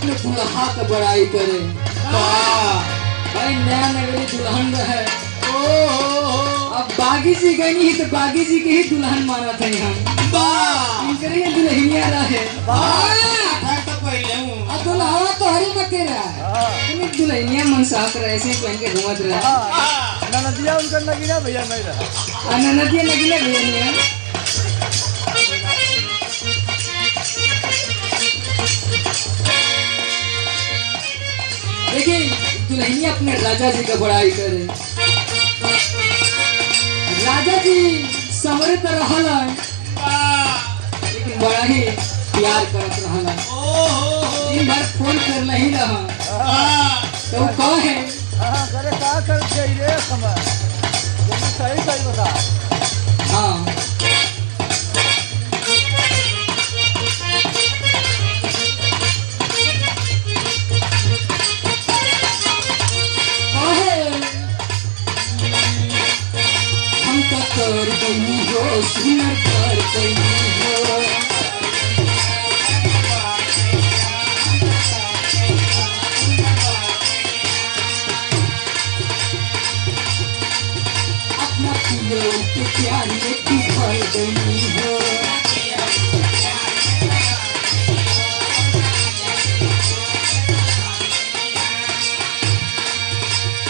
अपने दुल्हा का बड़ाई करे। भाई नया नगरी दुल्हन है। अब बागी जी गई ही तो बागी जी के ही दुल्हन माना थे हम। इनके दुल्हनिया रहे। अब दुल्हा तो हरी मके रहा। तुम दुल्हनिया मन साफ रहे ऐसे पहन के घूमत रहा। ननदिया उनका नगीना भैया नहीं रहा। ननदिया नगीना भैया नहीं है। देखिए दुल्हनिया अपने राजा जी का बड़ाई करे। राजा जी समरे तो रहला लेकिन बड़ा ही प्यार करत रहला। दिन भर फोन कर नहीं रहा तो कह है करे का कर रे समय सही सही बता। हाँ कर गई हो सुनर कर गई हो। अपना पियो के प्यार में तू भर गई हो।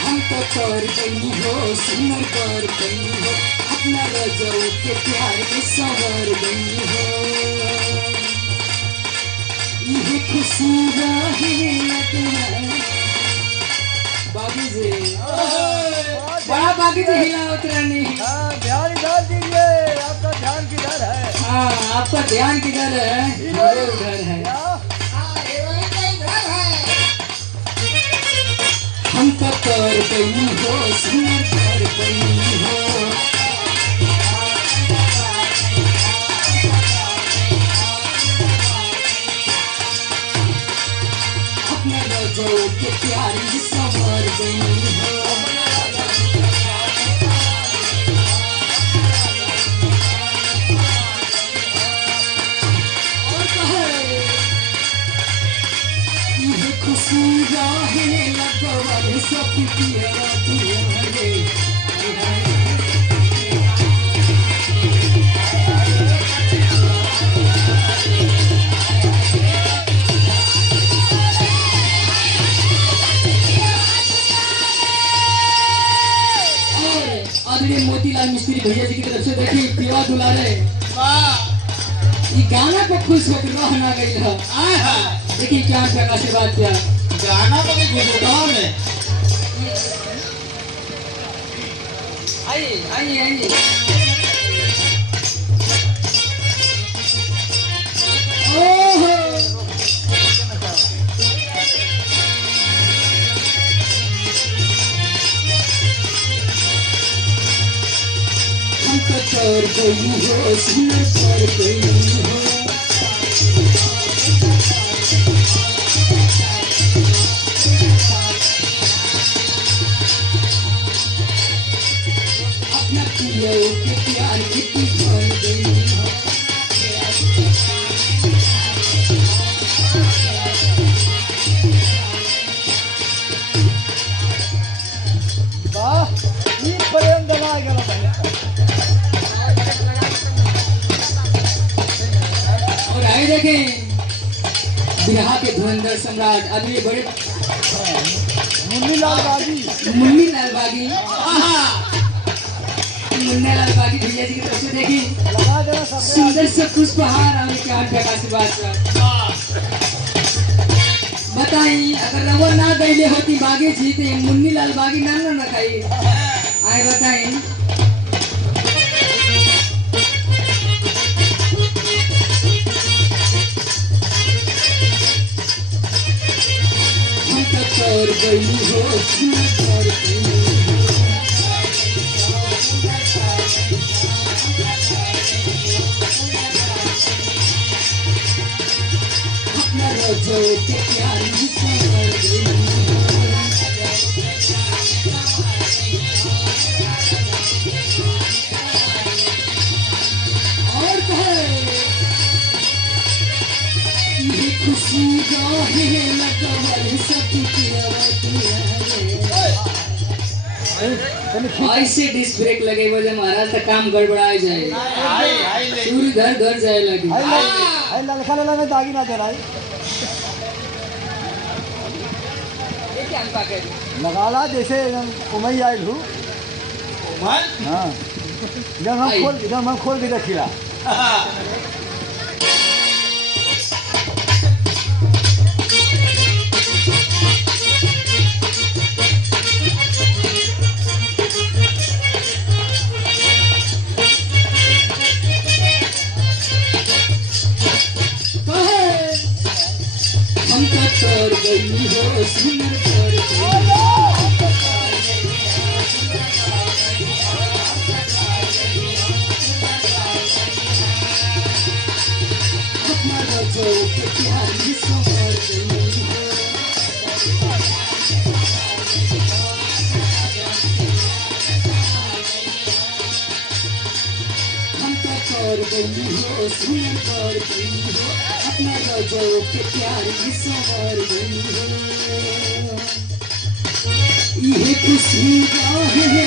हम तो कर गई हो सुनर कर गई हो। अपना रजो के प्यार में संवर गई हो। ये खुशी रही बागी जी बड़ा बागी जी हिला उतरा नहीं। ध्यान इधर दीजिए। आपका ध्यान किधर है? हाँ आपका ध्यान किधर है? इधर है। हम तो कर गई हो सुनर कर गई हो। अपने रजो के प्यार में संवर गई हो। और कहे ये खुशी रहे लगवा सब पिया तुझे। मोतीलाल मिस्त्री भैया जी की तरफ से देखिए पिया दुलारे ये गाना पे खुश होकर रह ना गई है। देखिए क्या प्रकाश से बात किया गाना तो गुजरात में। आइए आइए आइए। ओहो कर गई हो सुनर कर गई हो। अपना पियो के प्यार की तू भर गई हो। वाह ये प्रेम दबा गया भैया। आइए देखें बिहार के धुरंधर सम्राट आदमी बड़े मुन्नीलाल बागी मुन्नीलाल बागी भैया जी की तरफ से देखी सुंदर से पुष्पहार आने के हाथ का आशीर्वाद। बताई अगर रवा ना दैले होती बागी जी तो मुन्नीलाल बागी ना ना खाई। आए बताई कर गई हो कर गई हो। अपना रजो के प्यार में संवर गई हो। और कहे ये खुशी रहे ऐसे डिस्क ब्रेक लगे वजह महाराज तक काम गड़बड़ा जाए आई ले पूरी घर जाए लगी आई ललका लला में दागी ना दे रहा लगा ला जैसे उमई आई हूँ मन हाँ जब हम खोल के रखिला हम तो तोड़ गई हो सुनर तोड़ अपना रजो के प्यार में संवर गई हो हम तो तोड़ गई हो सुनर तोड़ गई हो अपना रजो के प्यार में संवर गई हो ये खुशी है